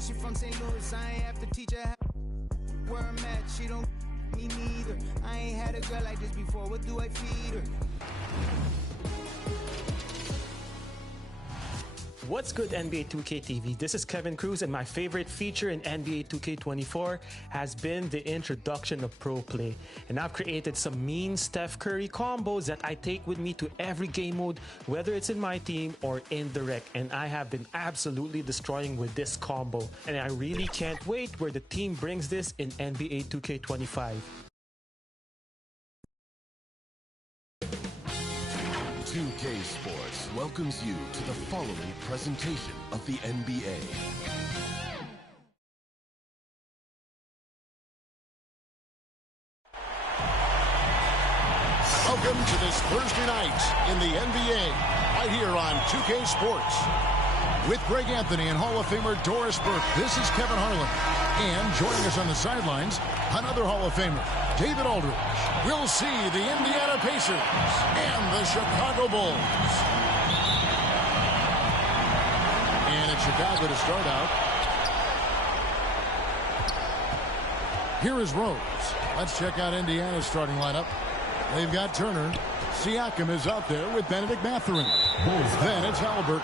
star, she from St. Louis. I ain't have to teach her where I'm at. She don't me neither. I ain't had a girl like this before. What do I feed her? What's good, NBA 2K TV? This is Kevin Cruz, and my favorite feature in NBA 2K24 has been the introduction of Pro Play. And I've created some mean Steph Curry combos that I take with me to every game mode, whether it's in my team or in the rec. And I have been absolutely destroying with this combo. And I really can't wait where the team brings this in NBA 2K25. 2K Sports welcomes you to the following presentation of the NBA. Welcome to this Thursday night in the NBA, right here on 2K Sports. With Greg Anthony and Hall of Famer Doris Burke, this is Kevin Harlan. And joining us on the sidelines, another Hall of Famer, David Aldridge. We'll see the Indiana Pacers and the Chicago Bulls. And it's Chicago to start out. Here is Rose. Let's check out Indiana's starting lineup. They've got Turner. Siakam is out there with Benedict Mathurin. Then it's Haliburton.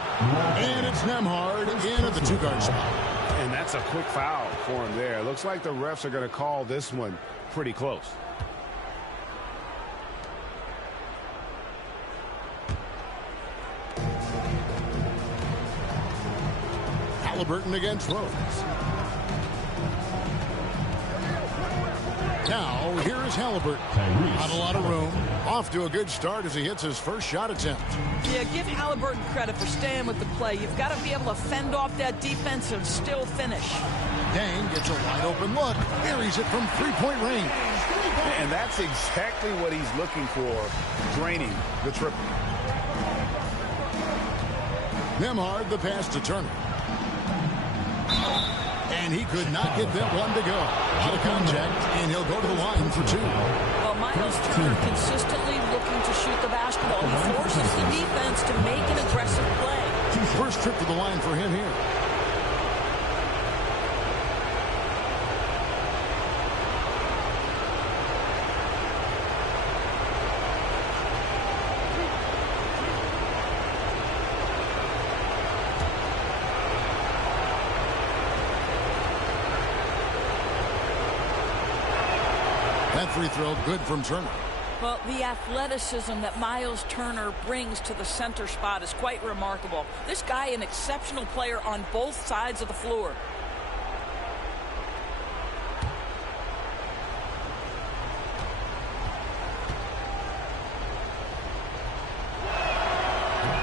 And it's Nembhard in at the two-guard spot. And that's a quick foul for him there. Looks like the refs are going to call this one pretty close. Haliburton against Rose. Now, here is Haliburton. Not a lot of room. Off to a good start as he hits his first shot attempt. Yeah, give Haliburton credit for staying with the play. You've got to be able to fend off that defense and still finish. Dang gets a wide open look. Buries it from three-point range. And that's exactly what he's looking for, draining the triple. Nembhard the pass to Turner. And he could not get that one to go. Out of contact, and he'll go to the line for two. Well, Miles Turner consistently looking to shoot the basketball. He forces the defense to make an aggressive play. First trip to the line for him here. That free throw good from Turner. Well, the athleticism that Miles Turner brings to the center spot is quite remarkable. This guy, an exceptional player on both sides of the floor.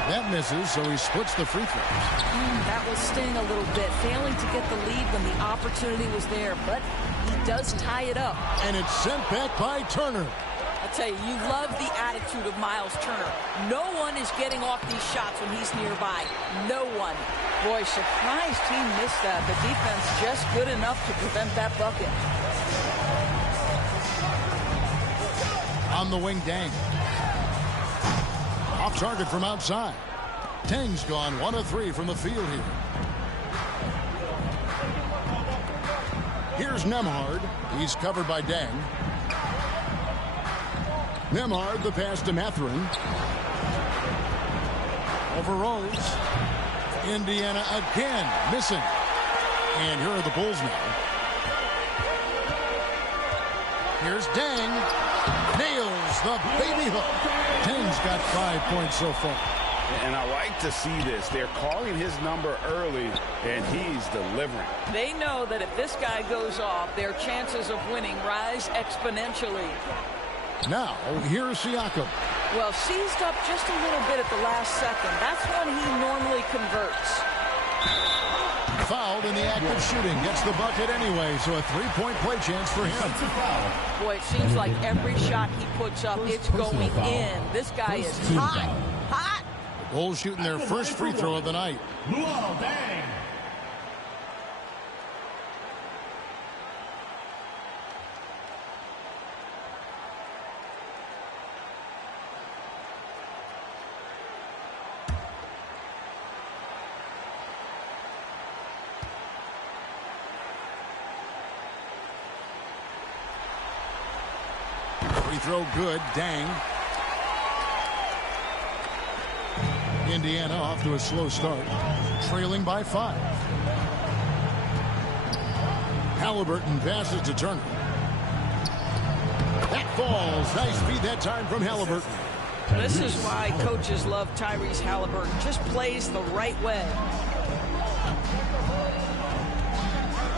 That misses, so he splits the free throws. That will sting a little bit, failing to get the lead when the opportunity was there, but he does tie it up. And it's sent back by Turner. I'll tell you, you love the attitude of Miles Turner. No one is getting off these shots when he's nearby. No one. Boy, surprised he missed that. The defense just good enough to prevent that bucket. On the wing, Dang. Off target from outside. Tang's gone 1 of 3 from the field here. Here's Nembhard. He's covered by Dang. Nembhard the pass to Mathurin. Over Rose. Indiana again missing. And here are the Bulls now. Here's Dang. Nails the baby hook. Tang's got 5 points so far. And I like to see this. They're calling his number early, and he's delivering. They know that if this guy goes off, their chances of winning rise exponentially. Now, here's Siakam. Well, seized up just a little bit at the last second. That's when he normally converts. Fouled in the act of shooting. Gets the bucket anyway, so a three-point play chance for him. Boy, it seems like every shot he puts up, it's going in. This guy is hot. Hot. The Bulls shooting their first free throw of the night. Dang. Free throw good. Dang. Indiana off to a slow start. Trailing by 5. Haliburton passes to Turner. That falls. Nice feed that time from Haliburton. This is why coaches love Tyrese Haliburton. Just plays the right way.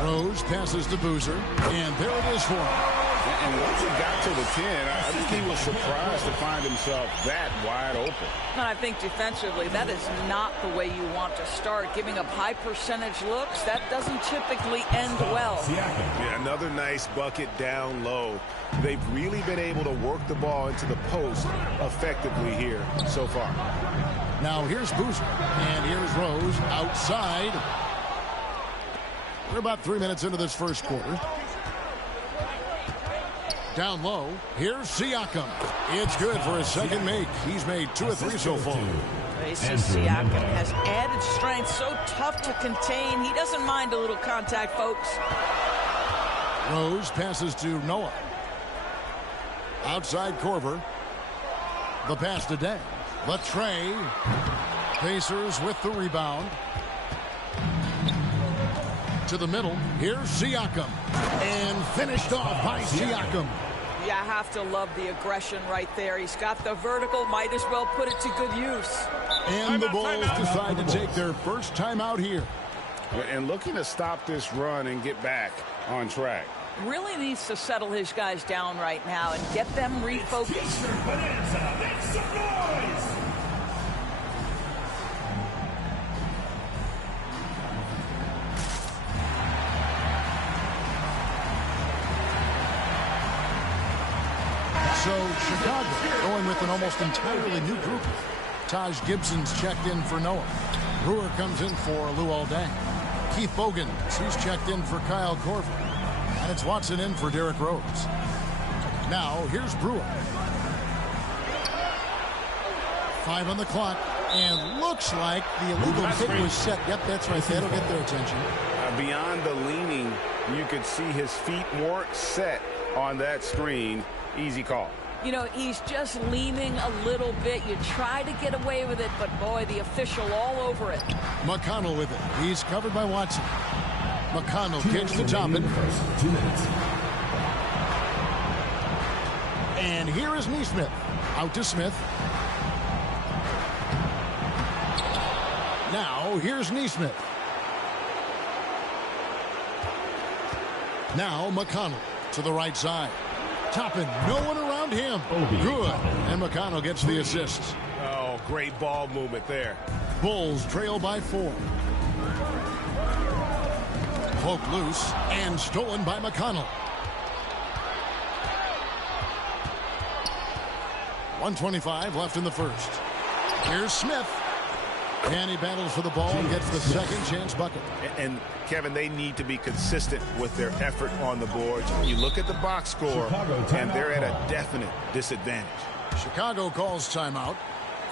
Rose passes to Boozer, and there it is for him. And once he got to the 10, I think he was surprised to find himself that wide open. And I think defensively, that is not the way you want to start. Giving up high percentage looks, that doesn't typically end well. Yeah, another nice bucket down low. They've really been able to work the ball into the post effectively here so far. Now here's Boozer, and here's Rose outside. We're about 3 minutes into this first quarter. Down low, here's Siakam. It's good for his second make. He's made 2 of 3 so far. Siakam has added strength, so tough to contain. He doesn't mind a little contact, folks. Rose passes to Noah. Outside Korver. The pass to Deng. Latrey. Pacers with the rebound. To the middle. Here's Siakam. And finished off by Siakam. Yeah, I have to love the aggression right there. He's got the vertical, might as well put it to good use. And the Bulls decide to take their first timeout here. And looking to stop this run and get back on track. Really needs to settle his guys down right now and get them refocused. Make some noise! So Chicago going with an almost entirely new group. Taj Gibson's checked in for Noah. Brewer comes in for Luol Deng. Keith Bogans, he's checked in for Kyle Korver. And it's Watson in for Derrick Rose. Now, here's Brewer. 5 on the clock. And looks like the illegal kick was set. Yep, that's right. That'll get their attention. Beyond the leaning, you could see his feet more set on that screen. Easy call. You know, he's just leaning a little bit. You try to get away with it, but boy, the official all over it. McConnell with it. He's covered by Watson. McConnell kicks to Toppin. And here is Neesmith. Out to Smith. Now, here's Neesmith. Now, McConnell to the right side. Toppin, no one around him. Good. And McConnell gets the assist. Oh, great ball movement there. Bulls trail by 4. Cloak loose and stolen by McConnell. 1:25 left in the first. Here's Smith. And he battles for the ball and gets the second chance bucket. And Kevin, they need to be consistent with their effort on the boards. You look at the box score, and they're at a definite disadvantage. Chicago calls timeout.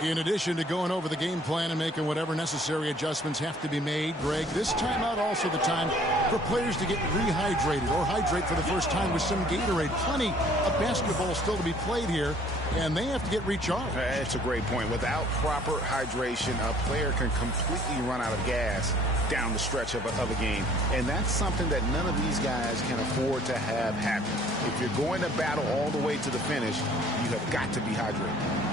In addition to going over the game plan and making whatever necessary adjustments have to be made, Greg, this timeout also the time for players to get rehydrated or hydrate for the first time with some Gatorade. Plenty of basketball still to be played here, and they have to get recharged. That's a great point. Without proper hydration, a player can completely run out of gas down the stretch of a game. And that's something that none of these guys can afford to have happen. If you're going to battle all the way to the finish, you have got to be hydrated.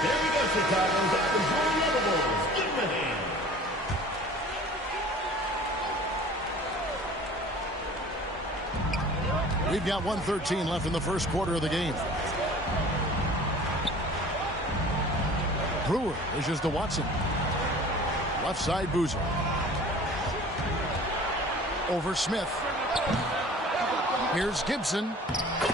There we go, Chicago. That was one of the Bulls. Give him a hand. We've got 1:13 left in the first quarter of the game. Brewer dishes to Watson. Left side, Boozer. Over Smith. Here's Gibson.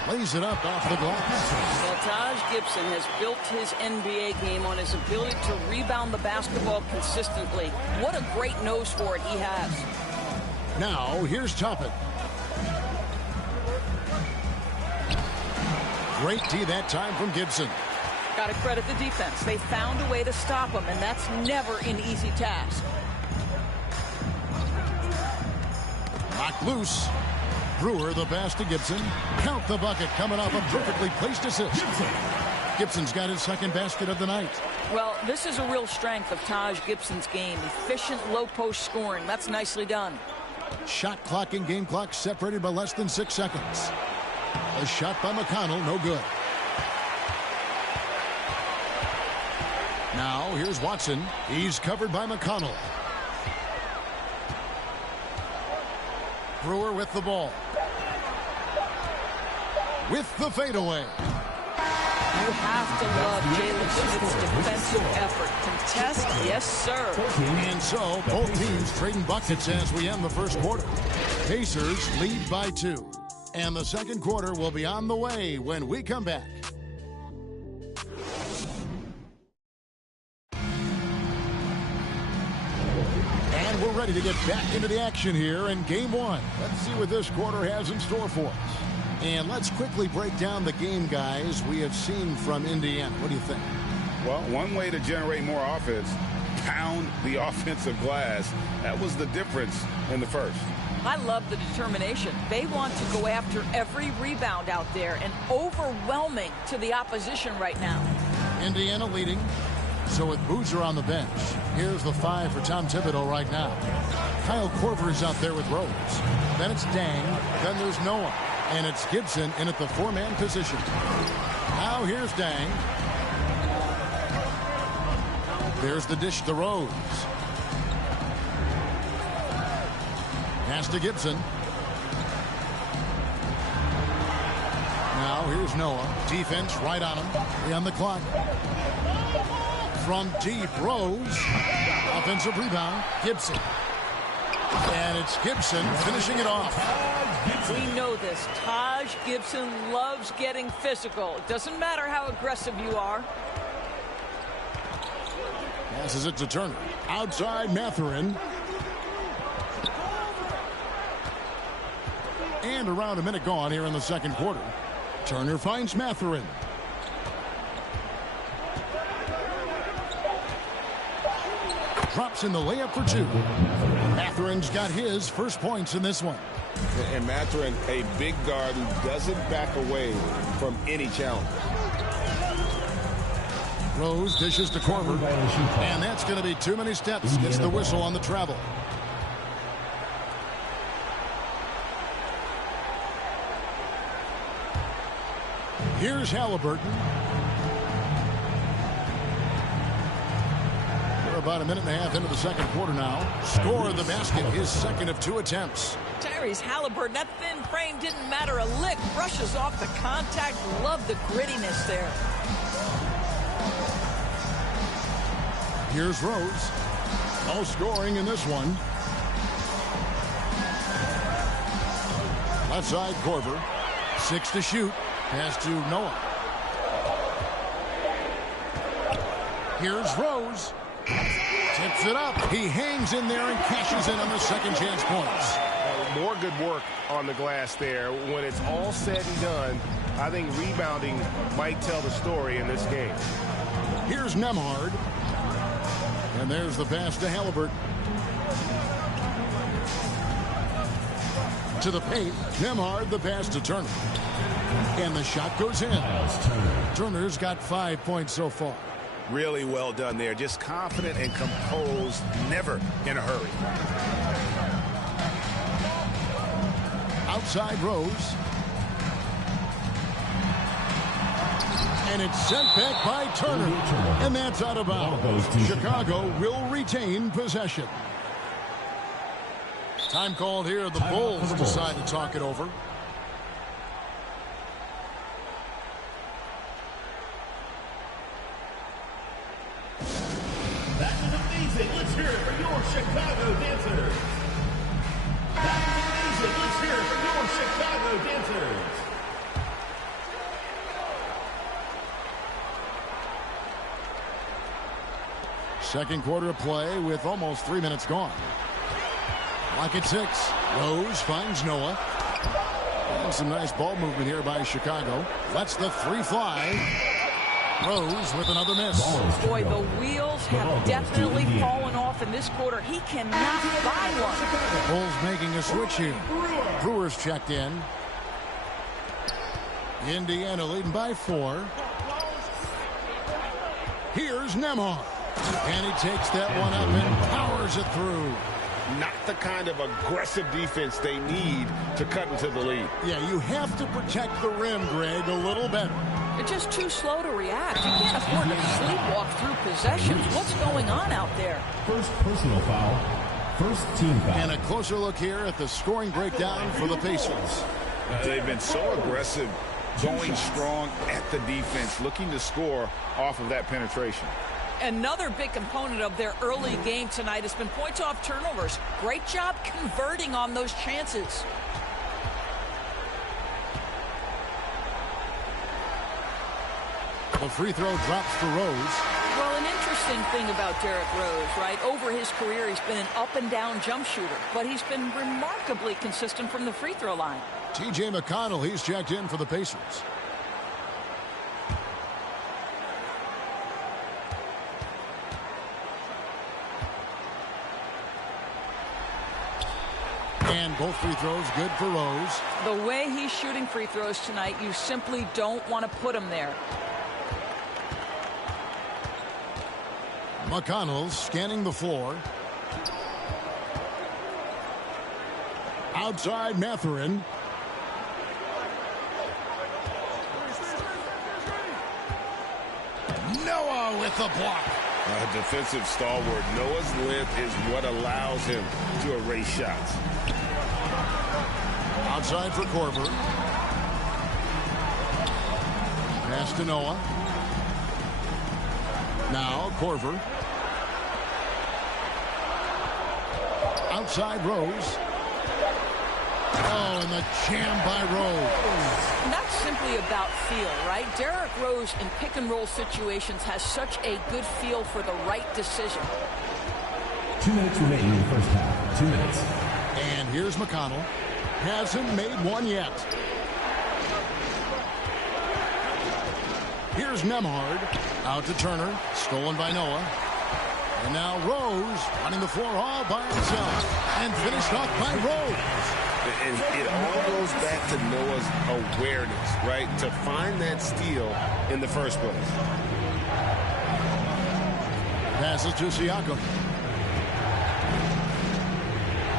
Lays it up off the glass. Well, Taj Gibson has built his NBA game on his ability to rebound the basketball consistently. What a great nose for it he has. Now, here's Toppin. Great D that time from Gibson. Got to credit the defense. They found a way to stop him, and that's never an easy task. Knocked loose. Brewer the pass to Gibson. Count the bucket coming off a perfectly placed assist. Gibson's got his second basket of the night. Well, this is a real strength of Taj Gibson's game. Efficient low post scoring. That's nicely done. Shot clock and game clock separated by less than 6 seconds. A shot by McConnell, no good. Now here's Watson. He's covered by McConnell. Brewer with the ball. With the fadeaway. You have to love Jalen Smith's defensive effort. Contest, yes, sir. And so, both teams trading buckets as we end the first quarter. Pacers lead by 2. And the second quarter will be on the way when we come back. And we're ready to get back into the action here in Game 1. Let's see what this quarter has in store for us. And let's quickly break down the game, guys, we have seen from Indiana. What do you think? Well, one way to generate more offense, pound the offensive glass. That was the difference in the first. I love the determination. They want to go after every rebound out there and overwhelming to the opposition right now. Indiana leading. So with Boozer on the bench, here's the 5 for Tom Thibodeau right now. Kyle Korver's out there with Rose. Then it's Dang. Then there's Noah. And it's Gibson in at the 4-man position. Now here's Dang. There's the dish to Rose. Pass to Gibson. Now here's Noah. Defense right on him. 3 on the clock. From D.Rose. Offensive rebound. Gibson. And it's Gibson finishing it off. We know this. Taj Gibson loves getting physical. It doesn't matter how aggressive you are. Passes it to Turner. Outside Mathurin. And around a minute gone here in the second quarter. Turner finds Mathurin. Drops in the layup for 2. Mathurin's got his first points in this one. And Mathurin, a big guard who doesn't back away from any challenge. Rose dishes to Korver. And that's going to be too many steps. Gets the whistle on the travel. Here's Haliburton. We're about a minute and a half into the second quarter now. Score the basket, his second of 2 attempts. Tyrese Haliburton, that thin frame didn't matter a lick. Brushes off the contact. Love the grittiness there. Here's Rose. No scoring in this one. Left side, Korver. 6 to shoot. Pass to Noah. Here's Rose. Tips it up. He hangs in there and cashes in on the second chance points. More good work on the glass there. When it's all said and done, I think rebounding might tell the story in this game. Here's Nembhard. And there's the pass to Haliburton. To the paint. Nembhard, the pass to Turner. And the shot goes in. Turner's got 5 points so far. Really well done there. Just confident and composed, never in a hurry. Outside Rose. And it's sent back by Turner. And that's out of bounds. Chicago will retain possession. Time called here. The Bulls decide to talk it over. music, let's hear it for your Chicago dancers. Back to the music, let's hear it for your Chicago dancers. Second quarter of play with almost 3 minutes gone. Lock at 6. Rose finds Noah. And some nice ball movement here by Chicago. Lets the three fly. Rose with another miss. Boy, the wheels have definitely fallen off in this quarter. He cannot buy one. Bulls making a switch here. Brewers checked in. Indiana leading by 4. Here's Nembhard. And he takes that one up and powers it through. Not the kind of aggressive defense they need to cut into the lead. Yeah, you have to protect the rim, Greg, a little better. They're just too slow to react. You can't afford to sleepwalk through possessions. What's going on out there? First personal foul. First team foul. And a closer look here at the scoring breakdown for the Pacers. They've been so aggressive, going strong at the defense, looking to score off of that penetration. Another big component of their early game tonight has been points off turnovers. Great job converting on those chances. The free throw drops for Rose. Well, an interesting thing about D.Rose, right? Over his career, he's been an up-and-down jump shooter, but he's been remarkably consistent from the free throw line. T.J. McConnell, he's checked in for the Pacers. And both free throws good for Rose. The way he's shooting free throws tonight, you simply don't want to put him there. McConnell scanning the floor. Outside Mathurin. Noah with the block. A defensive stalwart. Noah's length is what allows him to erase shots. Outside for Korver. Pass to Noah. Now Korver. Outside Rose. Oh, and the jam by Rose. Not simply about feel, right? D.Rose in pick-and-roll situations has such a good feel for the right decision. 2 minutes remaining in the first half. 2 minutes. And here's McConnell. Hasn't made one yet. Here's Nembhard. Out to Turner. Stolen by Noah. And now Rose running the floor all by himself. And finished off by Rose. And it all goes back to Noah's awareness, right? To find that steal in the first place. Passes to Siakam.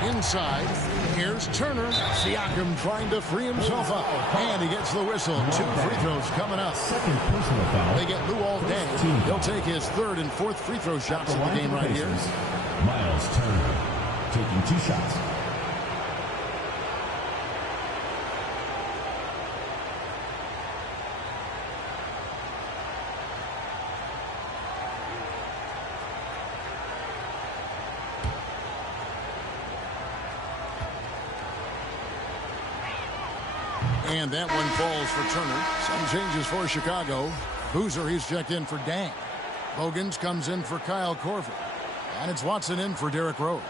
Inside, here's Turner. Siakam trying to free himself up. And he gets the whistle. 2 free throws coming up. Second personal foul. They get Lou all day. He'll take his 3rd and 4th free throw shots in the game right here. Miles Turner taking 2 shots. And that one falls for Turner. Some changes for Chicago. Boozer, he's checked in for Dang. Bogans comes in for Kyle Korver. And it's Watson in for Derrick Rose.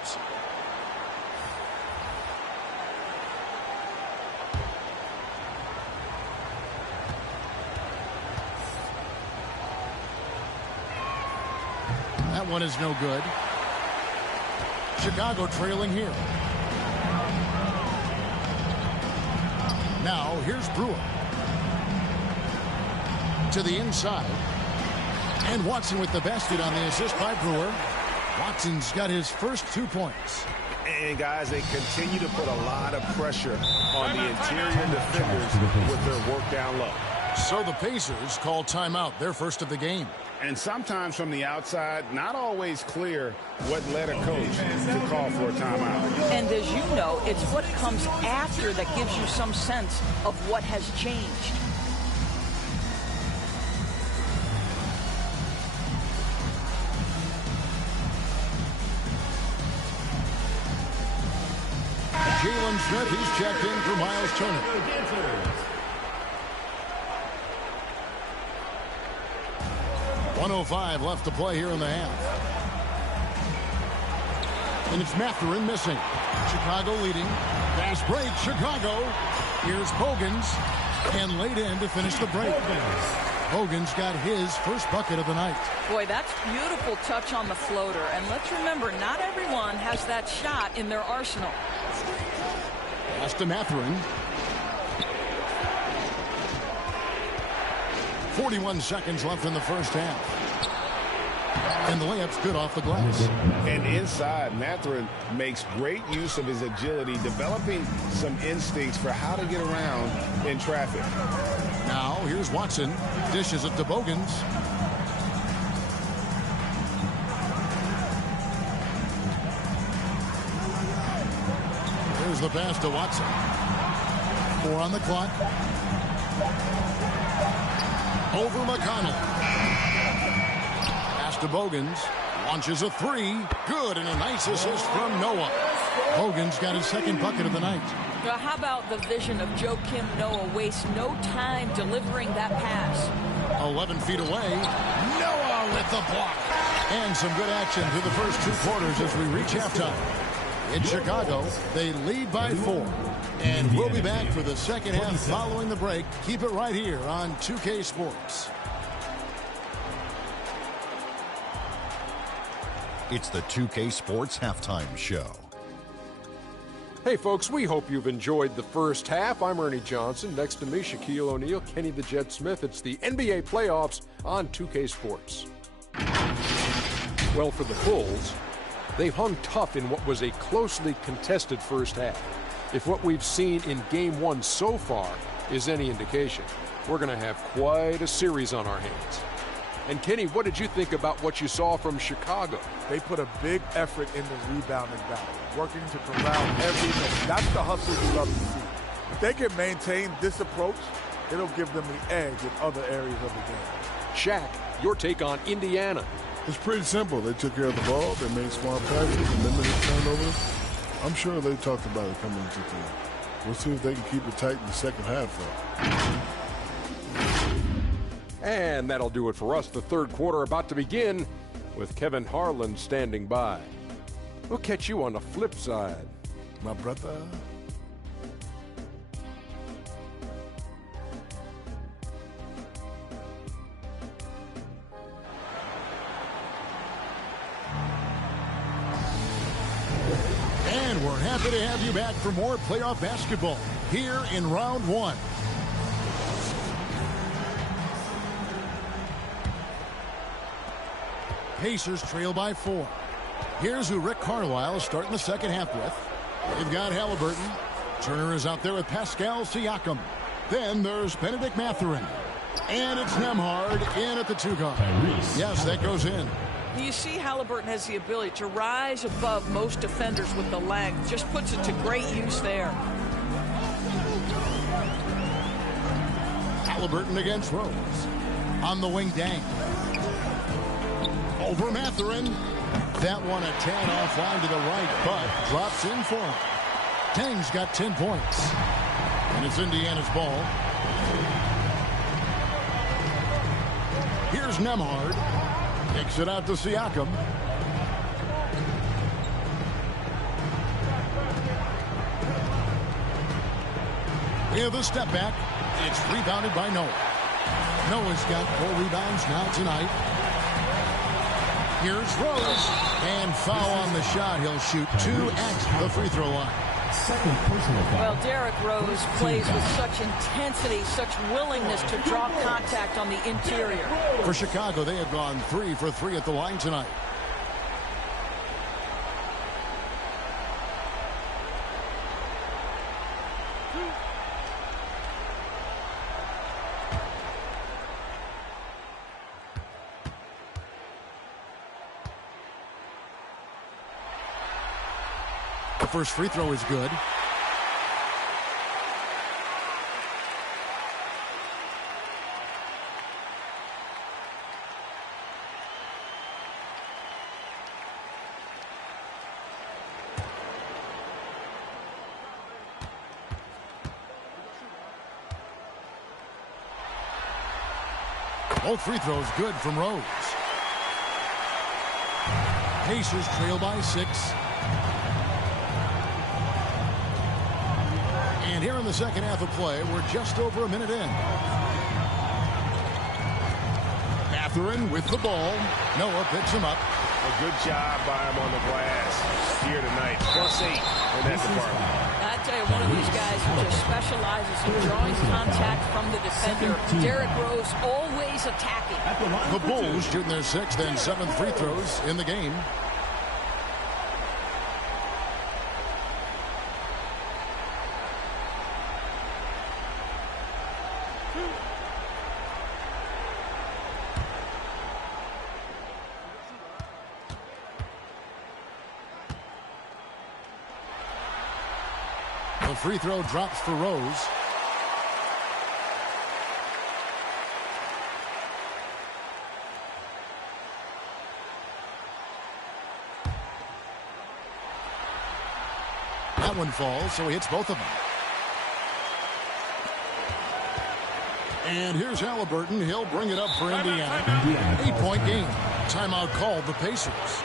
That one is no good. Chicago trailing here. Now, here's Brewer. To the inside. And Watson with the basket on the assist by Brewer. Watson's got his first 2 points. And, guys, they continue to put a lot of pressure on the interior defenders with their work down low. So the Pacers call timeout, their first of the game. And sometimes from the outside, not always clear what led a coach to call for a timeout. And as you know, it's what comes after that gives you some sense of what has changed. Jalen Smith, he's checked in for Miles Turner. Dancers. 1:05 left to play here in the half. And it's Mathurin missing. Chicago leading. Fast break, Chicago. Here's Bogans. And laid in to finish the break. Bogans got his first bucket of the night. Boy, that's beautiful touch on the floater. And let's remember, not everyone has that shot in their arsenal. Pass to Mathurin. 41 seconds left in the first half. And the layup's good off the glass. And inside, Mathurin makes great use of his agility, developing some instincts for how to get around in traffic. Now, here's Watson. Dishes it to Bogans. Here's the pass to Watson. 4 on the clock. Over McConnell. Pass to Bogans. Launches a 3. Good, and a nice assist from Noah. Bogans got his second bucket of the night. Now, how about the vision of Joakim Noah wastes no time delivering that pass? 11 feet away. Noah with the block. And some good action through the first 2 quarters as we reach halftime. In Chicago, they lead by 4. And we'll be back for the second half following the break. Keep it right here on 2K Sports. It's the 2K Sports Halftime Show. Hey, folks, we hope you've enjoyed the first half. I'm Ernie Johnson. Next to me, Shaquille O'Neal, Kenny the Jet Smith. It's the NBA playoffs on 2K Sports. Well, for the Bulls, they've hung tough in what was a closely contested first half. If what we've seen in Game 1 so far is any indication, we're going to have quite a series on our hands. And Kenny, what did you think about what you saw from Chicago? They put a big effort in the rebounding battle, working to corral everything. That's the hustle you love to see. If they can maintain this approach, it'll give them the edge in other areas of the game. Shaq, your take on Indiana. It's pretty simple. They took care of the ball. They made smart passes and limited turnovers. I'm sure they talked about it coming into today. We'll see if they can keep it tight in the second half, though. And that'll do it for us. The third quarter about to begin with Kevin Harlan standing by. We'll catch you on the flip side. My brother. And we're happy to have you back for more playoff basketball here in round 1. Pacers trail by 4. Here's who Rick Carlisle is starting the second half with. They've got Haliburton. Turner is out there with Pascal Siakam. Then there's Benedict Mathurin. And it's Nembhard in at the 2 guard. Yes, that goes in. You see Haliburton has the ability to rise above most defenders with the length. Just puts it to great use there. Haliburton against Rose. On the wing, Dang. Over Mathurin. That one a 10 offline to the right, but drops in for him. Tang's got 10 points. And it's Indiana's ball. Here's Nembhard. Kicks it out to Siakam. We have a step back. It's rebounded by Noah. Noah's got 4 rebounds now tonight. Here's Rose. And foul on the shot. He'll shoot 2 at the free throw line. Second personal foul. Well, Derrick Rose plays with such intensity, such willingness to drop contact on the interior. For Chicago, they have gone 3 for 3 at the line tonight. The first free throw is good. Both free throws good from Rose. Pacers trail by 6. And here in the second half of play, we're just over a minute in. Mathurin with the ball. Noah picks him up. A good job by him on the glass here tonight. +8 in that department. I tell you, one of these guys who just specializes in drawing contact from the defender. D.Rose always attacking. The Bulls shooting their 6th and 7th free throws in the game. The free throw drops for Rose. That one falls, so he hits both of them. And here's Haliburton. He'll bring it up for Indiana. 8-point game. Timeout called the Pacers.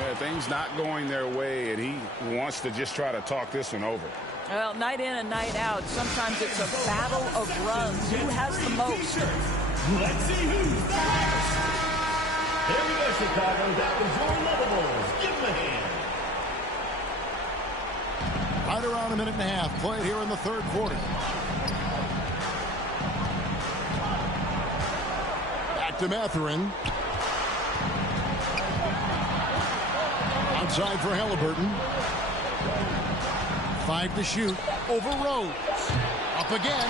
Yeah, things not going their way, and he wants to just try to talk this one over. Well, night in and night out, sometimes it's a battle of runs. Who has the most? Let's see who's fast. There we go, Chicago. That was your Lovables. Give them a hand. Right around a minute and a half played here in the third quarter. Back to Mathurin. Outside for Haliburton. 5 to shoot. Over Rose. Up again.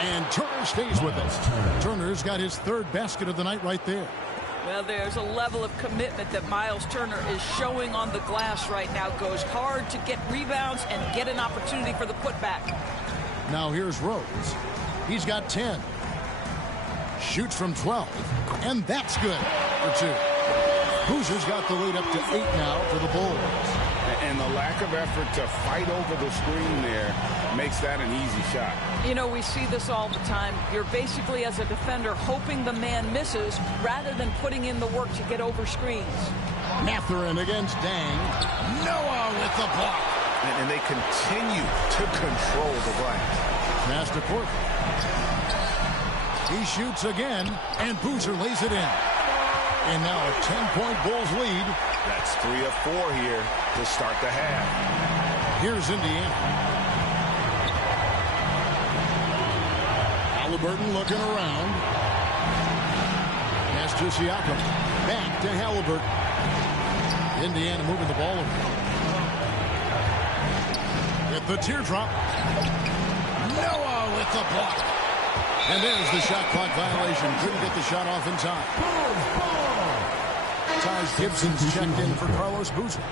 And Turner stays with us. Turner's got his 3rd basket of the night right there. Well, there's a level of commitment that Miles Turner is showing on the glass right now. Goes hard to get rebounds and get an opportunity for the putback. Now here's Rose. He's got 10. Shoots from 12. And that's good for 2. Hoosier's got the lead up to 8 now for the Bulls. And the lack of effort to fight over the screen there makes that an easy shot. You know, we see this all the time. You're basically, as a defender, hoping the man misses rather than putting in the work to get over screens. Mathurin against Dang. Noah with the block. And they continue to control the glass. Pass to Court. He shoots again, and Boozer lays it in. And now a 10-point Bulls lead. That's 3 of 4 here to start the half. Here's Indiana. Haliburton looking around. Pass to Siakam. Back to Haliburton. Indiana moving the ball over. With the teardrop. Noah with the block. And there's the shot clock violation. Couldn't get the shot off in time. Taj Gibson's checked in for Carlos Boozer.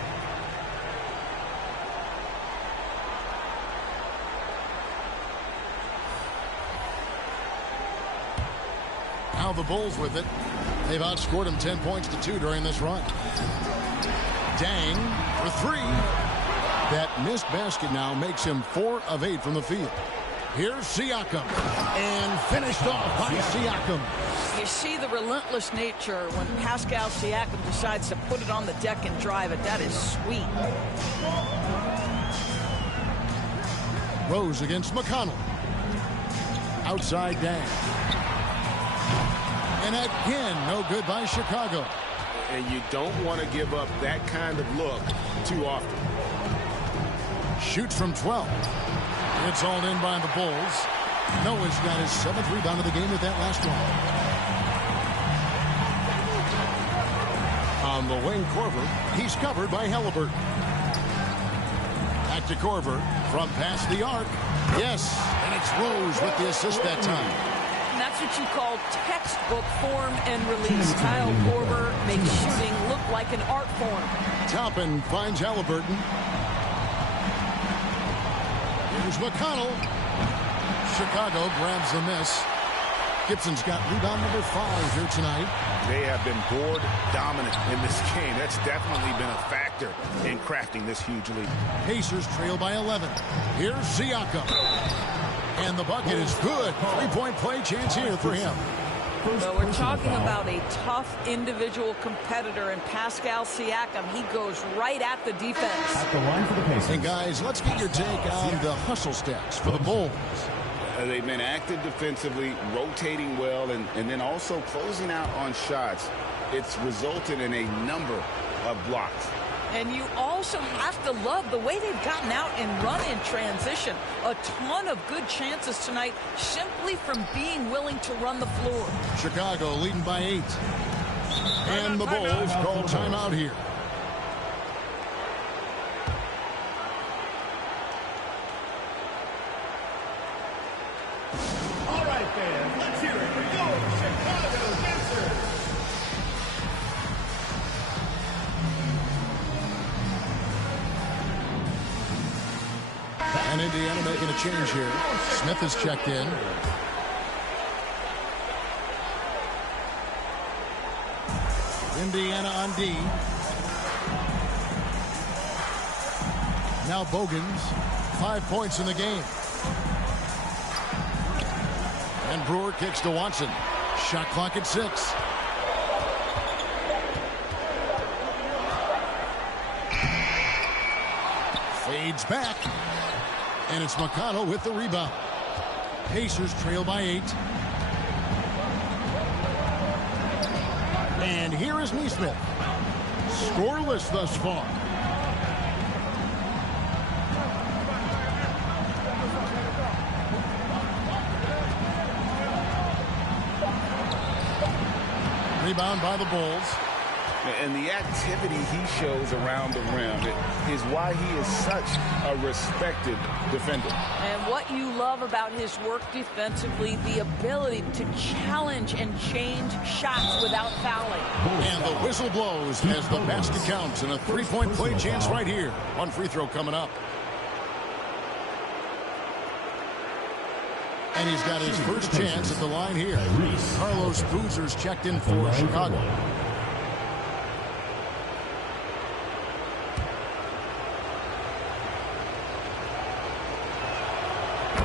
Now the Bulls with it. They've outscored them 10 points to 2 during this run. Dang for 3. That missed basket now makes him 4 of 8 from the field. Here's Siakam. And finished off by Siakam. You see the relentless nature when Pascal Siakam decides to put it on the deck and drive it. That is sweet. Rose against McConnell. Outside Dang. And again, no good by Chicago. And you don't want to give up that kind of look too often. Shoots from 12. It's all in by the Bulls. Noah's got his 7th rebound of the game with that last one. On the wing, Korver. He's covered by Haliburton. Back to Korver from past the arc. Yes, and it's Rose with the assist that time. And that's what you call textbook form and release. Kyle Korver makes shooting look like an art form. Toppin finds Haliburton. Here's McConnell. Chicago grabs the miss. Gibson's got rebound number 5 here tonight. They have been board dominant in this game. That's definitely been a factor in crafting this huge lead. Pacers trail by 11. Here's Siakam. And the bucket is good. 3-point play chance here for him. So we're talking about a tough individual competitor in Pascal Siakam. He goes right at the defense. At the line for the Pacers. And guys, let's get your take on the hustle stats for the Bulls. They've been active defensively, rotating well, and then also closing out on shots. It's resulted in a number of blocks. And you also have to love the way they've gotten out and run in transition. A ton of good chances tonight simply from being willing to run the floor. Chicago leading by 8. And the Bulls call timeout here. All right, fans, let's hear it for your Chicago dancers. And Indiana making a change here. Smith is checked in. Indiana on D. Now Bogans, 5 points in the game. And Brewer kicks to Watson. Shot clock at 6. Fades back. And it's McConnell with the rebound. Pacers trail by 8. And here is Nesmith. Scoreless thus far. Rebound by the Bulls. And the activity he shows around the rim is why he is such a respected defender. And what you love about his work defensively, the ability to challenge and change shots without fouling. And the whistle blows as the basket counts, and a three-point play chance right here. One free throw coming up. And he's got his first chance at the line here. Carlos Boozer's checked in for Chicago.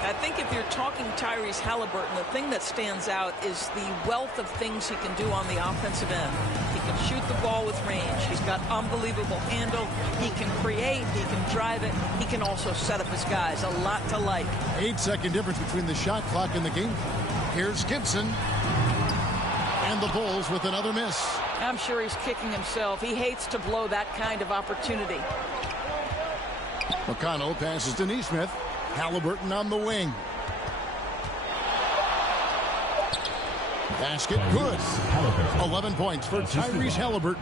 I think if you're talking Tyrese Haliburton, the thing that stands out is the wealth of things he can do on the offensive end. He can shoot the ball with range. He's got unbelievable handle. He can create. He can drive it. He can also set up his guys. A lot to like. 8-second difference between the shot clock and the game. Here's Gibson. And the Bulls with another miss. I'm sure he's kicking himself. He hates to blow that kind of opportunity. McConnell passes to Nesmith. Haliburton on the wing. Basket good. 11 points for Tyrese Haliburton.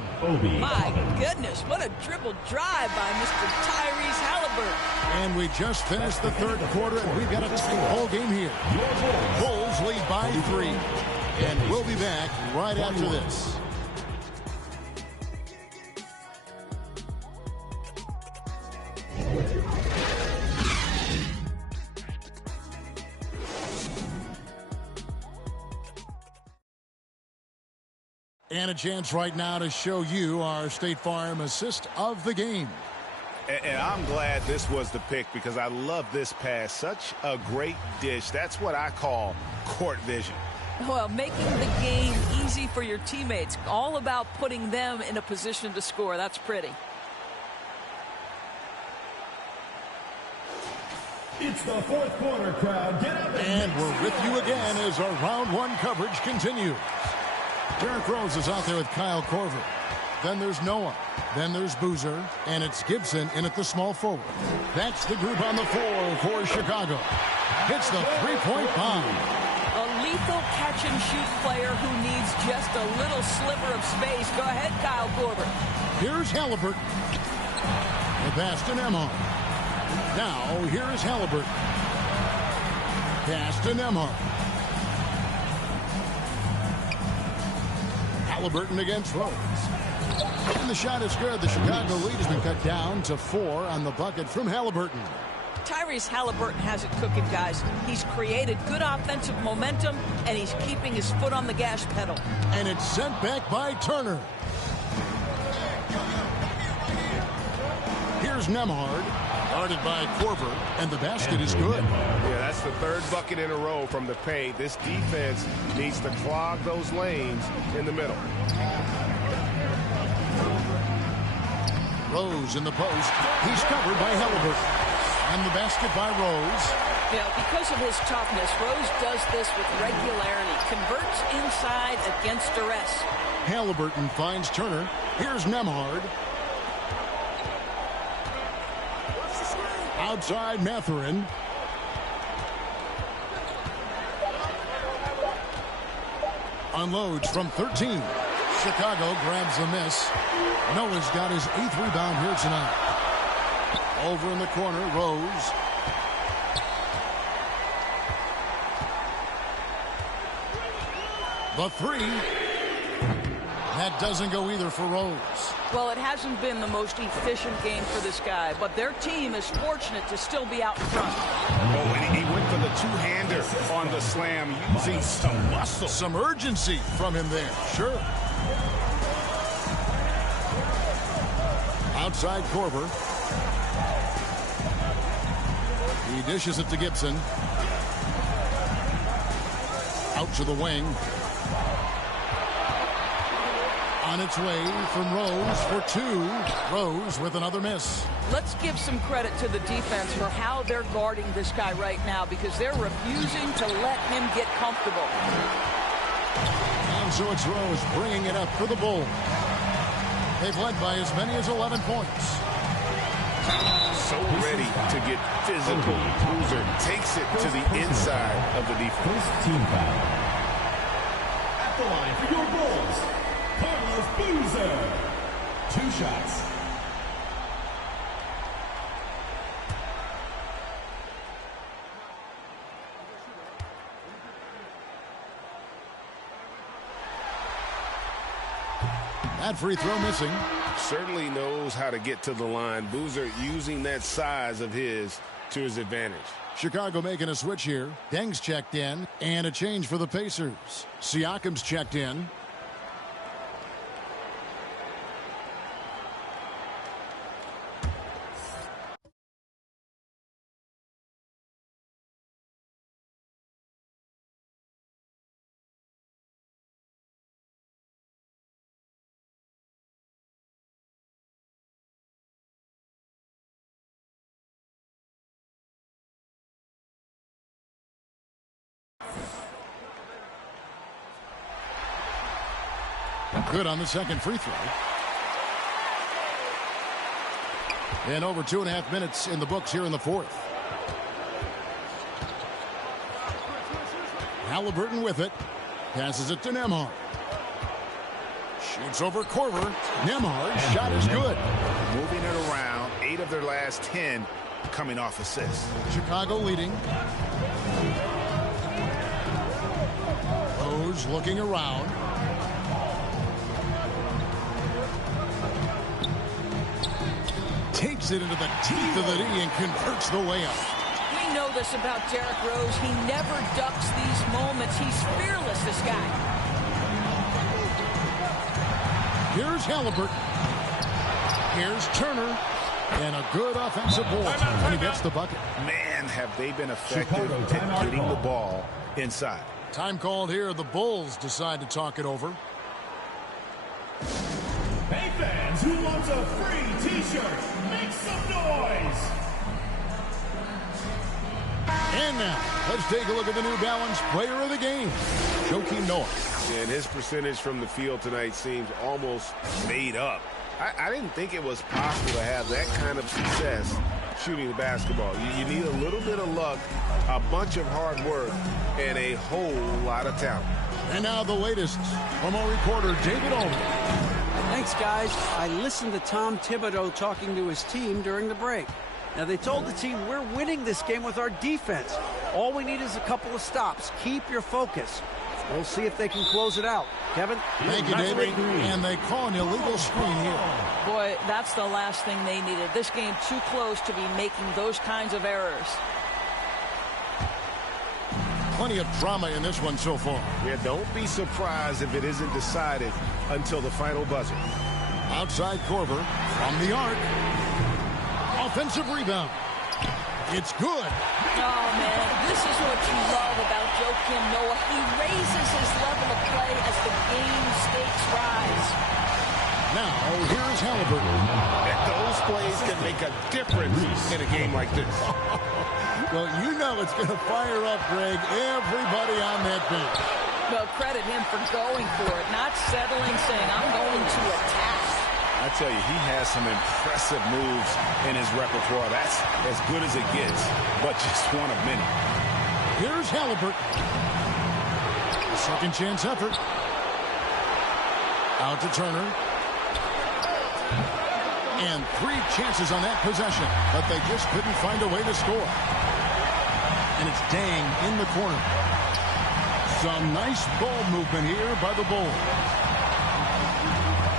My goodness, what a dribble drive by Mr. Tyrese Haliburton. And we just finished the third quarter, and we've got a tight ball game here. Bulls lead by 3. And we'll be back right after this. And a chance right now to show you our State Farm assist of the game. And I'm glad this was the pick because I love this pass. Such a great dish. That's what I call court vision. Well, making the game easy for your teammates. All about putting them in a position to score. That's pretty. It's the fourth quarter, crowd. Get up and we're with you again as our round one coverage continues. D.Rose is out there with Kyle Korver. Then there's Noah. Then there's Boozer. And it's Gibson in at the small forward. That's the group on the floor for Chicago. Hits the three-point bomb. A lethal catch-and-shoot player who needs just a little sliver of space. Go ahead, Kyle Korver. Here's Haliburton. The pass to Nembhard. Now, here's Haliburton. Pass to Nembhard. Haliburton against Rose. And the shot is good. The Chicago lead has been cut down to 4 on the bucket from Haliburton. Tyrese Haliburton has it cooking, guys. He's created good offensive momentum, and he's keeping his foot on the gas pedal. And it's sent back by Turner. Here's Nembhard. Guarded by Korver, and the basket is good. Yeah, that's the third bucket in a row from the paint. This defense needs to clog those lanes in the middle. Rose in the post. He's covered by Haliburton. And the basket by Rose. Yeah, because of his toughness, Rose does this with regularity. Converts inside against duress. Haliburton finds Turner. Here's Nemhard. Outside Mathurin. Unloads from 13. Chicago grabs the miss. Noah's got his 8th rebound here tonight. Over in the corner, Rose. The three. That doesn't go either for Rose. Well, it hasn't been the most efficient game for this guy, but their team is fortunate to still be out in front. Oh, and he went for the two-hander on the slam, using some muscle. Some urgency from him there, sure. Outside Korver. He dishes it to Gibson. Out to the wing. On its way from Rose for 2. Rose with another miss. Let's give some credit to the defense for how they're guarding this guy right now, because they're refusing to let him get comfortable. And so it's Rose bringing it up for the Bulls. They've led by as many as 11 points. So ready to get physical. Boozer takes it to the inside of the defense. Team foul. At the line for your Bulls, Carlos Boozer. 2 shots. That free throw missing. Certainly knows how to get to the line. Boozer using that size of his to his advantage. Chicago making a switch here. Deng's checked in, and a change for the Pacers. Siakam's checked in. Good on the second free throw. And over 2.5 minutes in the books here in the fourth. Haliburton with it. Passes it to Nemhard. Shoots over Korver. Nemhard's shot is good. Moving it around. 8 of their last 10 coming off assists. Chicago leading. Rose looking around. Takes it into the teeth of the knee and converts the layup. We know this about Derrick Rose. He never ducks these moments. He's fearless, this guy. Here's Haliburton. Here's Turner. And a good offensive board when he gets the bucket. Man, have they been effective at getting the ball inside. Time called here. The Bulls decide to talk it over. Hey, fans who want a free T-shirt, make some noise! And now, let's take a look at the New Balance player of the game, Joakim Noah. And his percentage from the field tonight seems almost made up. I didn't think it was possible to have that kind of success shooting the basketball. You need a little bit of luck, a bunch of hard work, and a whole lot of talent. And now the latest from our reporter, David Aldridge. Thanks, guys. I listened to Tom Thibodeau talking to his team during the break. Now, they told the team, we're winning this game with our defense. All we need is a couple of stops. Keep your focus. We'll see if they can close it out. Kevin? Thank you, David. And they call an illegal screen here. Boy, that's the last thing they needed. This game too close to be making those kinds of errors. Plenty of drama in this one so far. Yeah, don't be surprised if it isn't decided until the final buzzer. Outside Korver from the arc. Offensive rebound. It's good. Oh, man, this is what you love about Joakim Noah. He raises his level of play as the game stakes rise. Now, here's Haliburton. Those plays can make a difference in a game like this. Well, you know it's going to fire up, Greg, everybody on that bench. Well, credit him for going for it, not settling, saying, I'm going to attack. I tell you, he has some impressive moves in his repertoire. That's as good as it gets, but just one of many. Here's Haliburton. Second chance effort. Out to Turner. And 3 chances on that possession, but they just couldn't find a way to score. And it's Dang in the corner. Some nice ball movement here by the Bulls.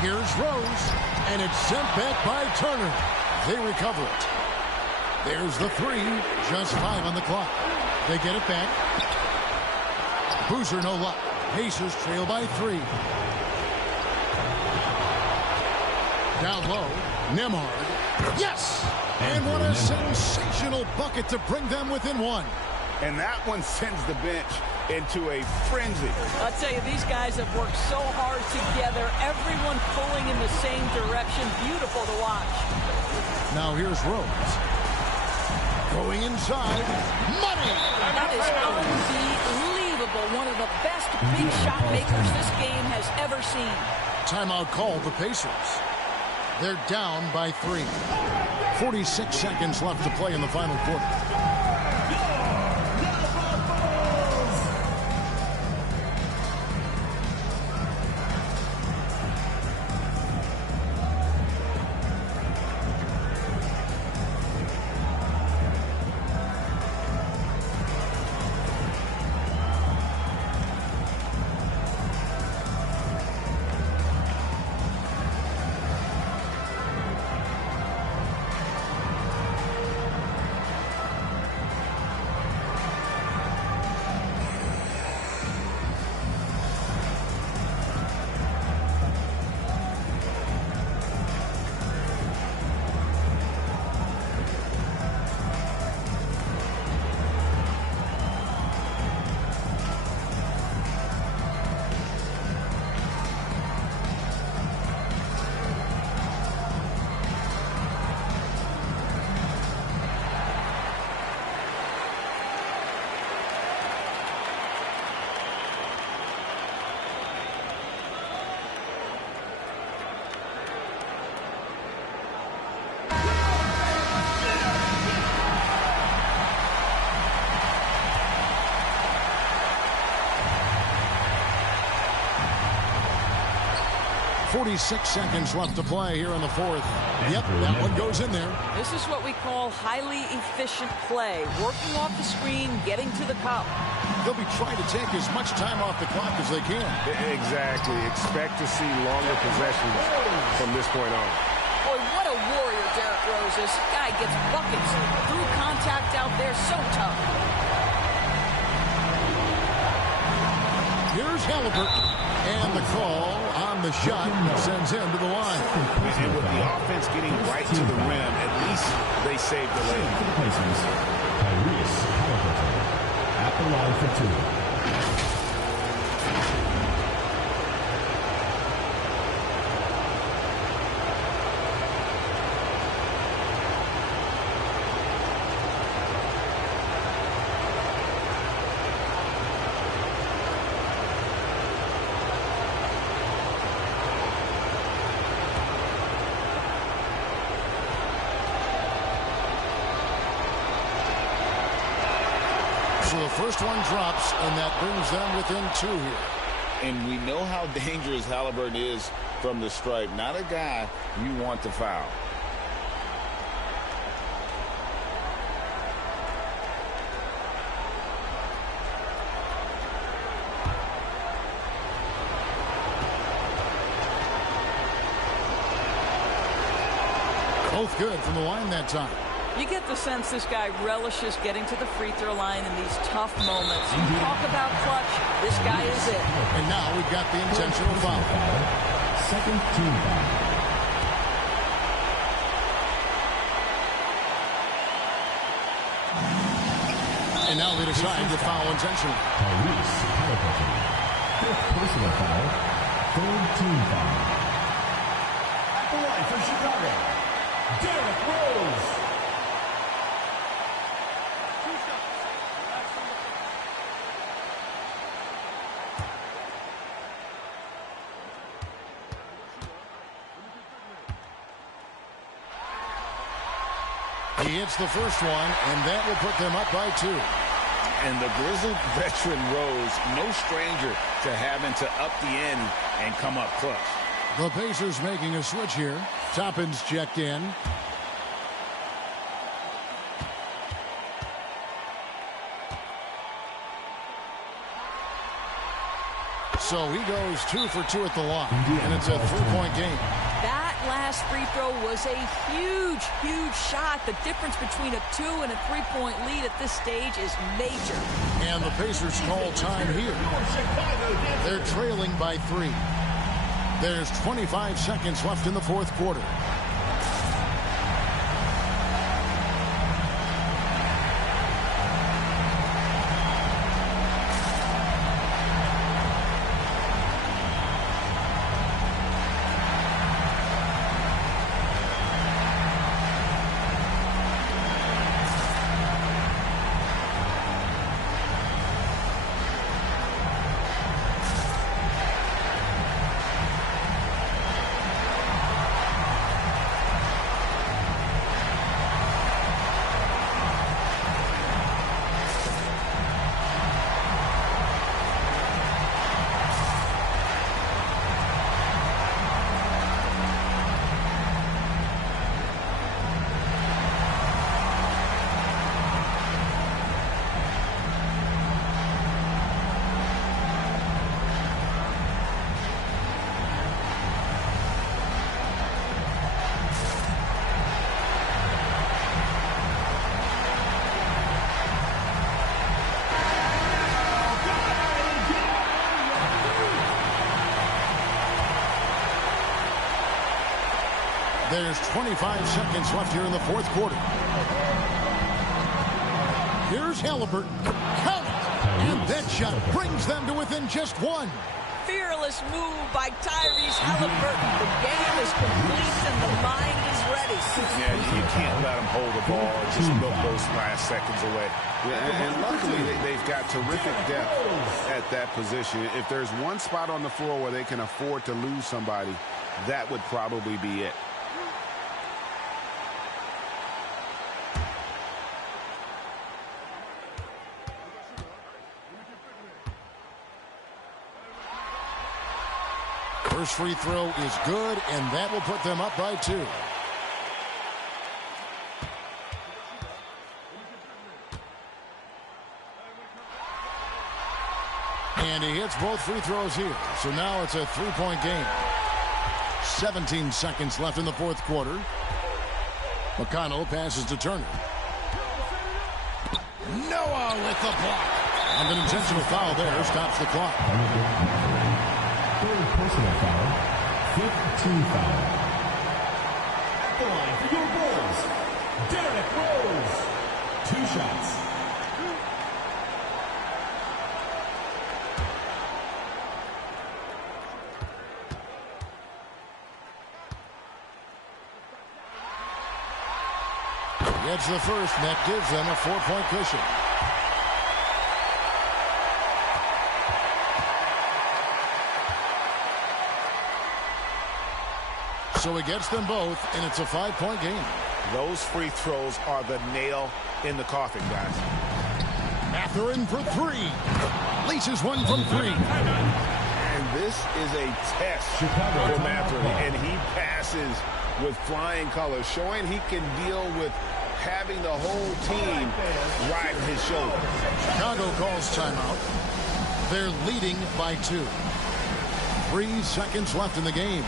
Here's Rose, and it's sent back by Turner. They recover it. There's the 3, just 5 on the clock. They get it back. Boozer no luck. Pacers trail by 3. Down low, Nemhard. Yes! And what a sensational bucket to bring them within 1. And that one sends the bench into a frenzy. I'll tell you, these guys have worked so hard together. Everyone pulling in the same direction. Beautiful to watch. Now here's Rose. Going inside. Money! That is unbelievable. One of the best big shot makers this game has ever seen. Timeout called the Pacers. They're down by 3. 46 seconds left to play in the final quarter. .46 seconds left to play here in the 4th. Yep, that one goes in there. This is what we call highly efficient play. Working off the screen, getting to the cup. They'll be trying to take as much time off the clock as they can. Exactly. Expect to see longer possessions from this point on. Boy, what a warrior D.Rose is. This guy gets buckets through contact out there. So tough. Here's Haliburton. And the call on the shot sends him to the line. And with the offense getting right to the rim, at least they saved the lane. At the line for 2. So the first one drops, and that brings them within 2 here. And we know how dangerous Haliburton is from the stripe. Not a guy you want to foul. Both good from the line that time. You get the sense this guy relishes getting to the free throw line in these tough moments. You talk about clutch, this guy is it. And now we've got the intentional foul. Second team foul. And now they decide to foul intentionally. Haliburton. Fifth personal foul. Third team foul. At the line for Chicago, D.Rose. He hits the first one, and that will put them up by 2. And the grizzled veteran Rose, no stranger to having to up the ante and come up clutch. The Pacers making a switch here. Toppin's checked in. So he goes 2 for 2 at the line, and it's a 3-point game. That last free throw was a huge, huge shot. The difference between a 2 and a 3-point lead at this stage is major. And the Pacers call time here. They're trailing by 3. There's 25 seconds left in the fourth quarter. There's 25 seconds left here in the fourth quarter. Here's Haliburton. Count it! And that shot brings them to within just 1. Fearless move by Tyrese Haliburton. The game is complete and the mind is ready. Yeah, you can't let them hold the ball and just milk those last seconds away. Yeah, and luckily, they've got terrific depth at that position. If there's one spot on the floor where they can afford to lose somebody, that would probably be it. First free throw is good, and that will put them up by 2. And he hits both free throws here. So now it's a 3-point game. 17 seconds left in the fourth quarter. McConnell passes to Turner. Noah with the block. And an intentional foul there stops the clock. Third personal foul. Fifth team foul. At the line for your Bulls, D.Rose. 2 shots. Gets the first, and that gives them a 4-point cushion. So he gets them both, and it's a 5-point game. Those free throws are the nail in the coffin, guys. Mathurin for 3. Leases one from 3. And this is a test for Mathurin, and he passes with flying colors, showing he can deal with having the whole team riding his shoulder. Chicago calls timeout. They're leading by 2. 3 seconds left in the game.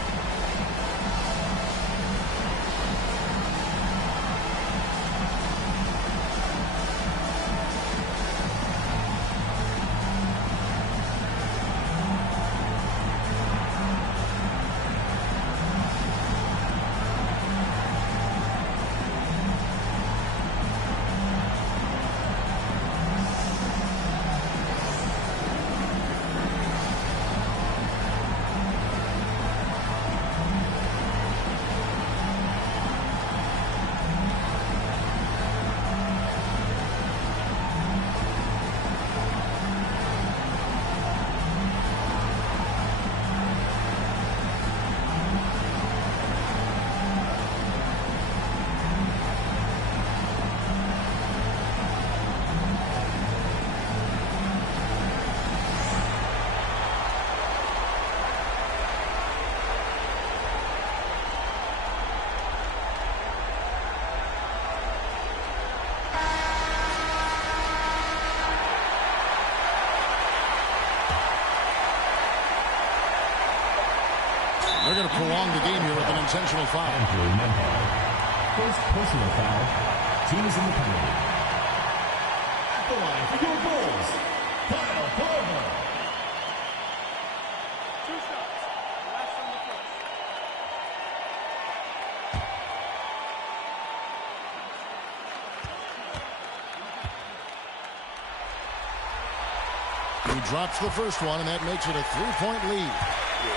prolong the game here with an intentional foul. First personal foul. Team is in the penalty. At the line for your Bulls, Kyle Korver. 2 shots. Last on the first. He drops the first one, and that makes it a 3-point lead.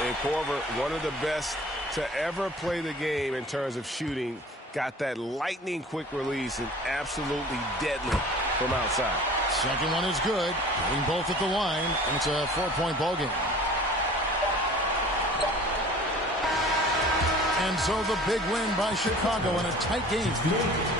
And Korver, one of the best to ever play the game in terms of shooting, got that lightning quick release and absolutely deadly from outside. Second one is good. Hitting both at the line, and it's a 4-point ball game. And so the big win by Chicago in a tight game.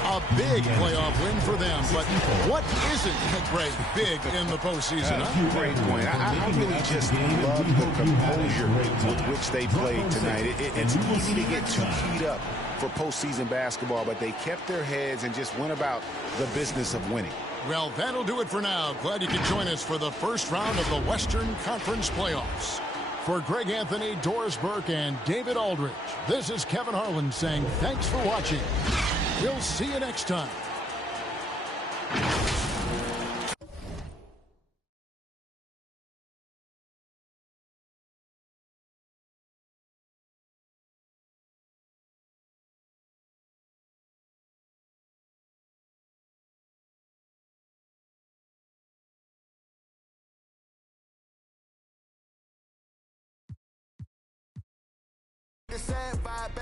A big playoff win for them. But what isn't, Greg, big in the postseason? Great point. I really just love the composure with which they played tonight. It's easy to get too keyed up for postseason basketball, but they kept their heads and just went about the business of winning. Well, that'll do it for now. Glad you could join us for the first round of the Western Conference playoffs. For Greg Anthony, Doris Burke, and David Aldridge, this is Kevin Harlan saying thanks for watching. We'll see you next time. Sad vibe,